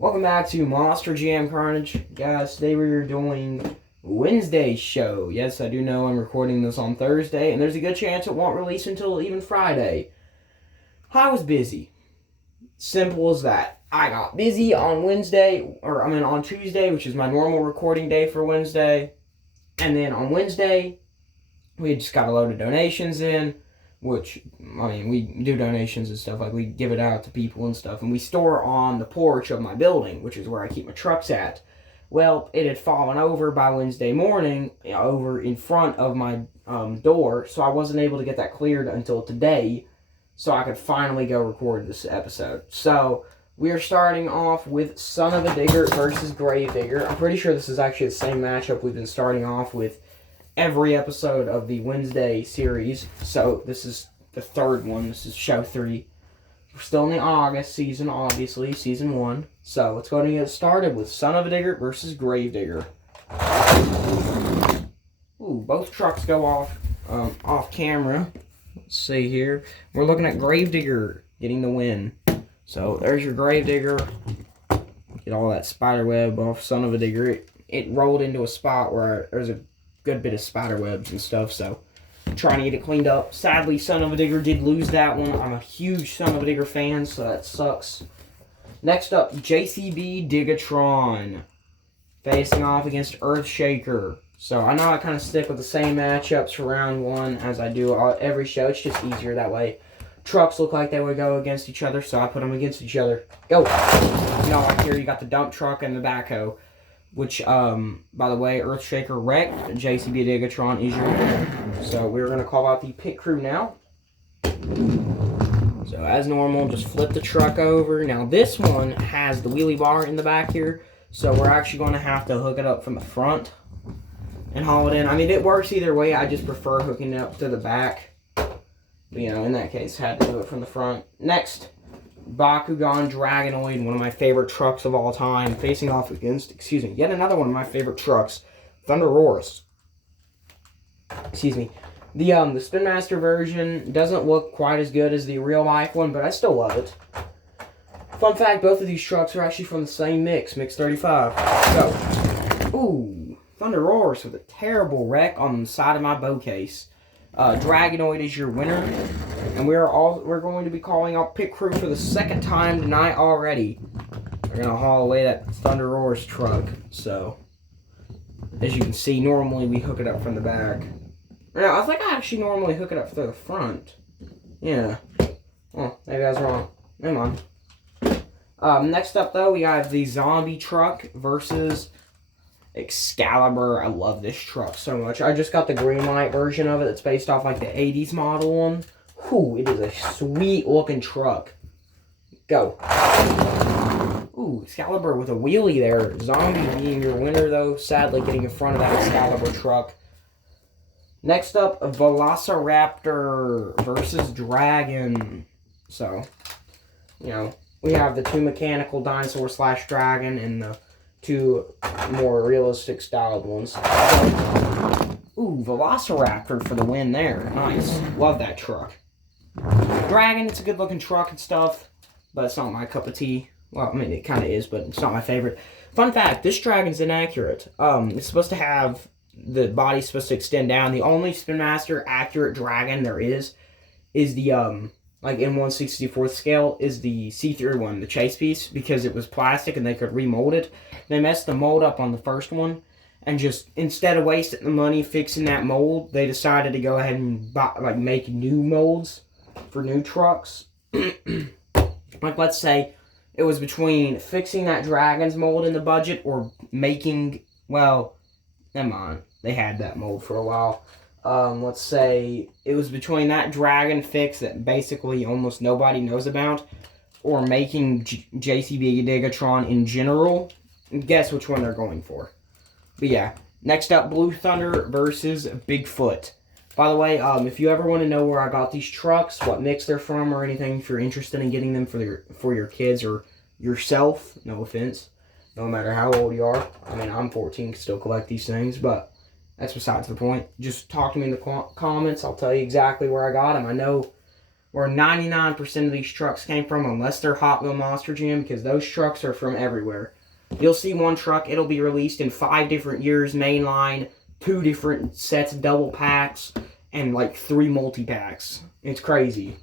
Welcome back to Monster Jam Carnage. Guys, today we're doing Wednesday's show. Yes, I do know I'm recording this on Thursday, and there's a good chance it won't release until even Friday. I was busy. Simple as that. I got busy on on Tuesday, which is my normal recording day for Wednesday. And then on Wednesday, we just got a load of donations in. Which, we do donations and stuff, like we give it out to people and stuff, and we store on the porch of my building, which is where I keep my trucks at. Well, it had fallen over by Wednesday morning, over in front of my door, so I wasn't able to get that cleared until today, so I could finally go record this episode. So, we are starting off with Son of a Digger versus Grave Digger. I'm pretty sure this is actually the same matchup we've been starting off with every episode of the Wednesday series. So this is the third one. This is show 3. We're still in the August season, obviously, season 1. So let's go ahead and get started with Son of a Digger versus Grave Digger. Ooh, both trucks go off camera. Let's see here. We're looking at Grave Digger getting the win. So there's your Grave Digger. Get all that spider web off Son of a Digger. It rolled into a spot where there's a good bit of spider webs and stuff, so I'm trying to get it cleaned up. Sadly, Son of a Digger did lose that one. I'm a huge Son of a Digger fan, so that sucks. Next up, JCB Digatron facing off against Earthshaker. So I know I kind of stick with the same matchups for round 1 as I do every show. It's just easier that way. Trucks look like they would go against each other, so I put them against each other. Go! No, right here you got the dump truck and the backhoe. Which, by the way, Earthshaker wrecked. JCB Digatron is your winner. So we're going to call out the pit crew now. So as normal, just flip the truck over. Now this one has the wheelie bar in the back here. So we're actually going to have to hook it up from the front and haul it in. I mean, it works either way. I just prefer hooking it up to the back. But, in that case, had to do it from the front. Next, Bakugan Dragonoid, one of my favorite trucks of all time, facing off against, yet another one of my favorite trucks, Thunder Roars. The Spin Master version doesn't look quite as good as the real life one, but I still love it. Fun fact, both of these trucks are actually from the same Mix 35. So, ooh, Thunder Roars with a terrible wreck on the side of my bow case. Dragonoid is your winner. And we're going to be calling out pit crew for the second time tonight already. We're going to haul away that Thunder Roars truck. So, as you can see, normally we hook it up from the back. I think I actually normally hook it up through the front. Yeah. Oh, maybe I was wrong. Never mind. Next up, though, we have the zombie truck versus Excalibur. I love this truck so much. I just got the green light version of it. It's based off like the 80s model one. Ooh, it is a sweet looking truck. Go. Ooh, Excalibur with a wheelie there. Zombie being your winner though. Sadly getting in front of that Excalibur truck. Next up, Velociraptor versus Dragon. So, we have the 2 mechanical dinosaur / dragon and the 2 more realistic styled ones. Ooh, Velociraptor for the win there. Nice. Love that truck. Dragon, it's a good looking truck and stuff, but it's not my cup of tea. Well, it kind of is, but it's not my favorite. Fun fact, this Dragon's inaccurate. It's supposed to have, the body's supposed to extend down. The only Spin Master accurate Dragon there is the, like in 1/64th scale, is the see-through one, the chase piece, because it was plastic and they could remold it. They messed the mold up on the first one, and just, instead of wasting the money fixing that mold, they decided to go ahead and make new molds for new trucks. Like, let's say it was between fixing that Dragon's mold in the budget or making, well, never mind. They had that mold for a while. Let's say it was between that Dragon fix that basically almost nobody knows about or making JCB Digatron in general. Guess which one they're going for. But yeah, next up, Blue Thunder versus Bigfoot. By the way, if you ever want to know where I got these trucks, what mix they're from, or anything, if you're interested in getting them for your kids or yourself, no offense, no matter how old you are. I'm 14, still collect these things, but that's besides the point. Just talk to me in the comments. I'll tell you exactly where I got them. I know where 99% of these trucks came from, unless they're Hot Wheel Monster Jam, because those trucks are from everywhere. You'll see one truck, it'll be released in 5 different years, mainline, 2 different sets of double packs, and like 3 multi-packs. It's crazy.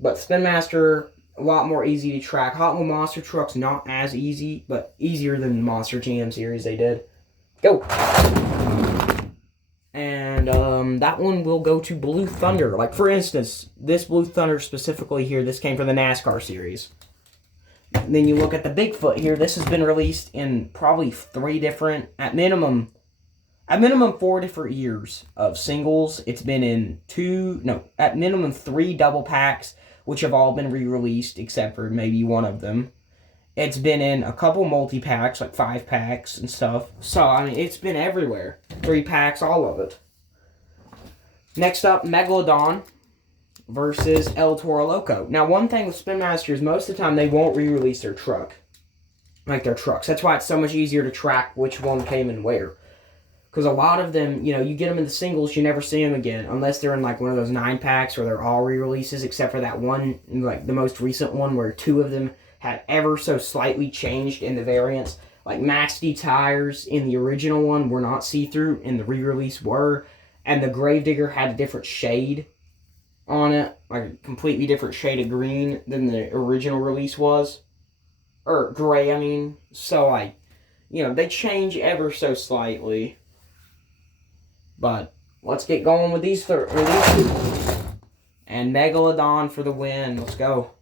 But Spin Master, a lot more easy to track. Hot Wheel Monster Truck's not as easy, but easier than the Monster Jam series they did. Go! And that one will go to Blue Thunder. Like, for instance, this Blue Thunder specifically here, this came from the NASCAR series. And then you look at the Bigfoot here. This has been released in probably 3 different, at minimum 4 different years of singles. It's been in at minimum 3 double packs, which have all been re-released, except for maybe one of them. It's been in a couple multi-packs, like 5 packs and stuff. So, I mean, it's been everywhere. 3 packs, all of it. Next up, Megalodon versus El Toro Loco. Now, one thing with Spin Master is most of the time they won't re-release their truck. Like their trucks. That's why it's so much easier to track which one came in where. Because a lot of them, you know, you get them in the singles, you never see them again. Unless they're in like one of those 9 packs where they're all re-releases, except for that one, like the most recent one where 2 of them had ever so slightly changed in the variants. Like Max D tires in the original one were not see-through, in the re-release were. And the Gravedigger had a different shade on it. Like a completely different shade of green than the original release was. Or gray, I mean. So, like, you know, they change ever so slightly. But let's get going with these 2. And Megalodon for the win. Let's go.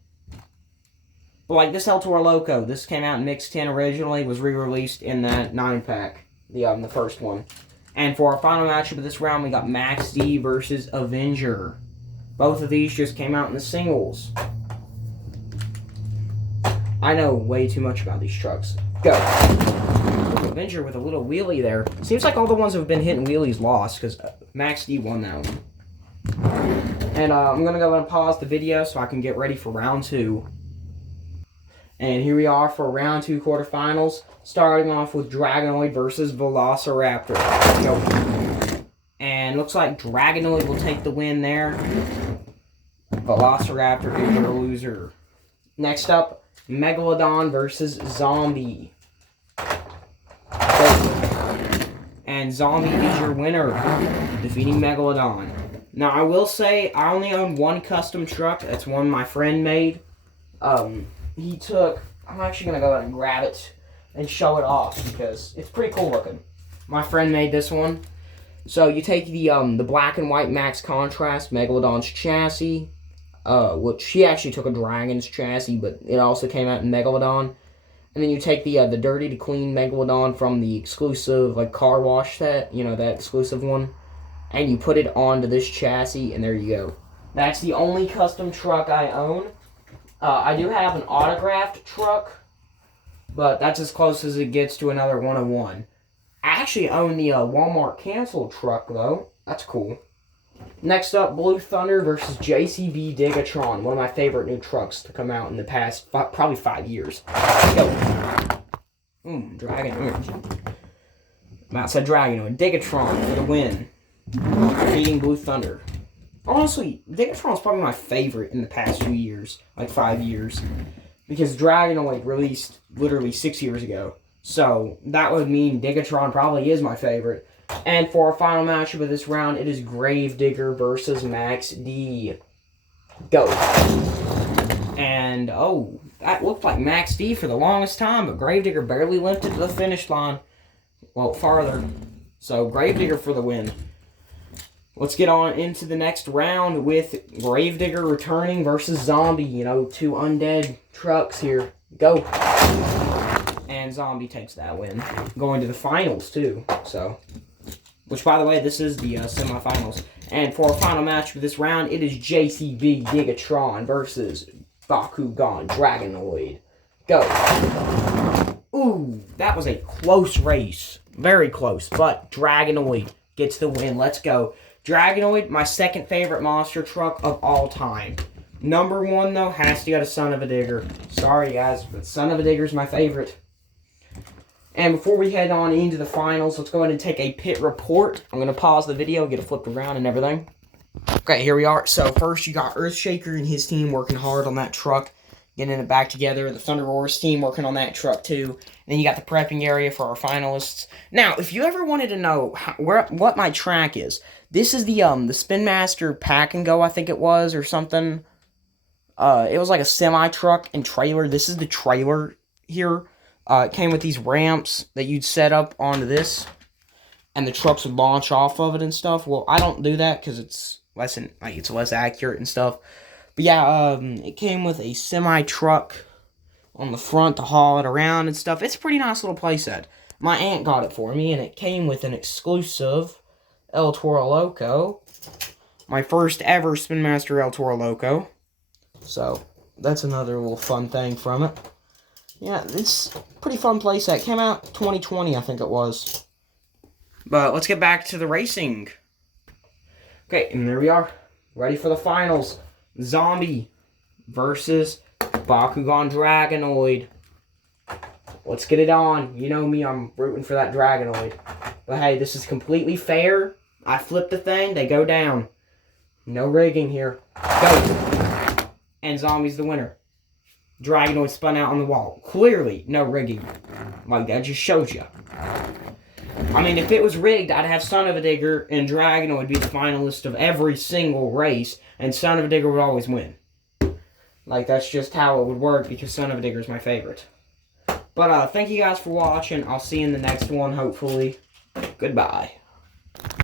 But like this El Toro Loco, this came out in Mix 10 originally, was re-released in that 9-pack, the first one. And for our final matchup of this round, we got Max D versus Avenger. Both of these just came out in the singles. I know way too much about these trucks. Go. Avenger with a little wheelie there. Seems like all the ones that have been hitting wheelies lost, because Max D won that one. And I'm going to go ahead and pause the video so I can get ready for round 2. And here we are for round 2 quarterfinals, starting off with Dragonoid versus Velociraptor. Go. And looks like Dragonoid will take the win there. Velociraptor is your loser. Next up, Megalodon versus Zombie. And Zombie is your winner, defeating Megalodon. Now, I will say, I only own 1 custom truck. That's one my friend made. I'm actually going to go ahead and grab it and show it off because it's pretty cool looking. My friend made this one. So you take the black and white max contrast Megalodon's chassis, which he actually took a Dragon's chassis, but it also came out in Megalodon. And then you take the dirty to clean Megalodon from the exclusive like car wash set, you know, that exclusive one, and you put it onto this chassis, and there you go. That's the only custom truck I own. I do have an autographed truck, but that's as close as it gets to another 101. I actually own the Walmart canceled truck, though. That's cool. Next up, Blue Thunder versus JCB Digatron, one of my favorite new trucks to come out in the past probably 5 years. Go. Dragonoid. Mouse said Dragonoid. Digatron for the win. Beating Blue Thunder. Honestly, Digatron's probably my favorite in the past few years, like 5 years, because Dragonoid released literally 6 years ago. So that would mean Digatron probably is my favorite. And for our final matchup of this round, it is Gravedigger versus Max D. Go. And, oh, that looked like Max D for the longest time, but Gravedigger barely limped it to the finish line. Well, farther. So, Gravedigger for the win. Let's get on into the next round with Gravedigger returning versus Zombie. You know, 2 undead trucks here. Go. And Zombie takes that win. Going to the finals, too. So, which, by the way, this is the semifinals. And for our final match for this round, it is JCB Gigatron versus Bakugan Dragonoid. Go. Ooh, that was a close race. Very close, but Dragonoid gets the win. Let's go. Dragonoid, my second favorite monster truck of all time. Number 1, though, has to go to Son of a Digger. Sorry, guys, but Son of a Digger is my favorite. And before we head on into the finals, let's go ahead and take a pit report. I'm going to pause the video, get it flipped around and everything. Okay, here we are. So first you got Earthshaker and his team working hard on that truck, getting it back together. The Thunder Roars team working on that truck too. And then you got the prepping area for our finalists. Now, if you ever wanted to know what my track is, this is the Spin Master Pack and Go, I think it was, or something. It was like a semi truck and trailer. This is the trailer here. It came with these ramps that you'd set up onto this, and the trucks would launch off of it and stuff. Well, I don't do that because it's less accurate and stuff. But yeah, it came with a semi truck on the front to haul it around and stuff. It's a pretty nice little playset. My aunt got it for me, and it came with an exclusive El Toro Loco. My first ever Spin Master El Toro Loco. So, that's another little fun thing from it. Yeah, it's a pretty fun playset. Came out 2020, I think it was. But let's get back to the racing. Okay, and there we are. Ready for the finals. Zombie versus Bakugan Dragonoid. Let's get it on. You know me, I'm rooting for that Dragonoid. But hey, this is completely fair. I flip the thing, they go down. No rigging here. Go. And Zombie's the winner. Dragonoid spun out on the wall. Clearly, no rigging. Like, that just shows you. I mean, if it was rigged, I'd have Son of a Digger and Dragonoid be the finalist of every single race, and Son of a Digger would always win. Like, that's just how it would work, because Son of a Digger is my favorite. But, thank you guys for watching. I'll see you in the next one, hopefully. Goodbye.